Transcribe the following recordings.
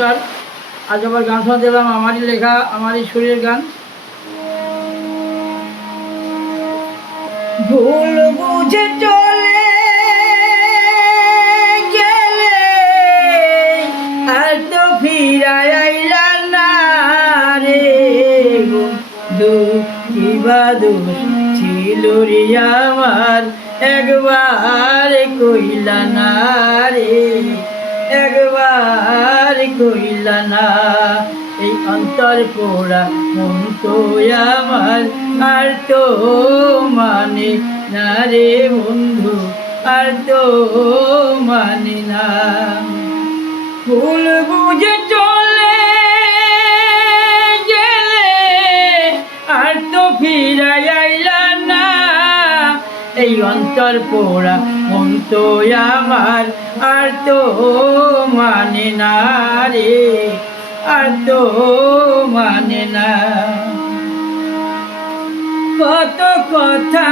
নমস্কার। আজ আবার গান শোনাতে দিলাম আমারই লেখা, আমারই সুরের গান। ভুল বুঝে চলে গেলে আর তো ফিরায় না রে দুঃখী বা দোষ ছিল আমার, একবার কইলা না রে, একবার কইলা না এই অন্তর পোড়া মন তো আমার? আর তো মানে না রে বন্ধু, আর তো মানে না। ফুল বুঝে চলে গেলে আর তো ফিরাই আইলা না এই অন্তর পোড়া মন তো আমার, আর তো মানে না রে, আর তো মানে না। কত কথা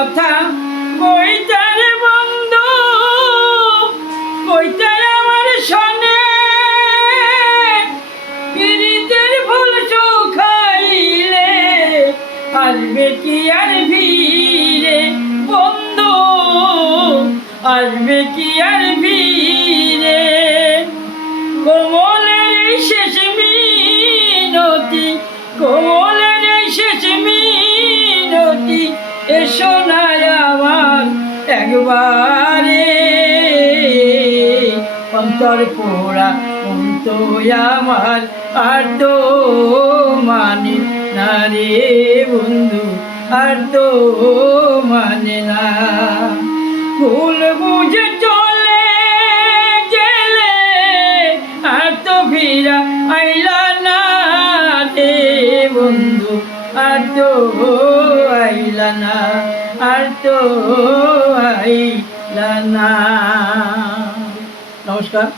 কথা কইতারে বন্ধু, কইতে আমার শোনে। পীড়িতের ভুল শুকাইলে আসবে কি আর ভিড়ে? বন্ধু, আসবে কি আর ভিড়ে? কোমলের শেষ মিনতি, কোমলের শেষ মিনতি এসো না আমার একবারে। অন্তর পোড়া অন্ত আমার আর তো মানে না রে বন্ধু, আর তো মানে না। ভুল বুঝে চলে গেলে আর তো ফিরা আইলা না রে বন্ধু। আর তো আইলা না আর তো আইলা না। নমস্কার।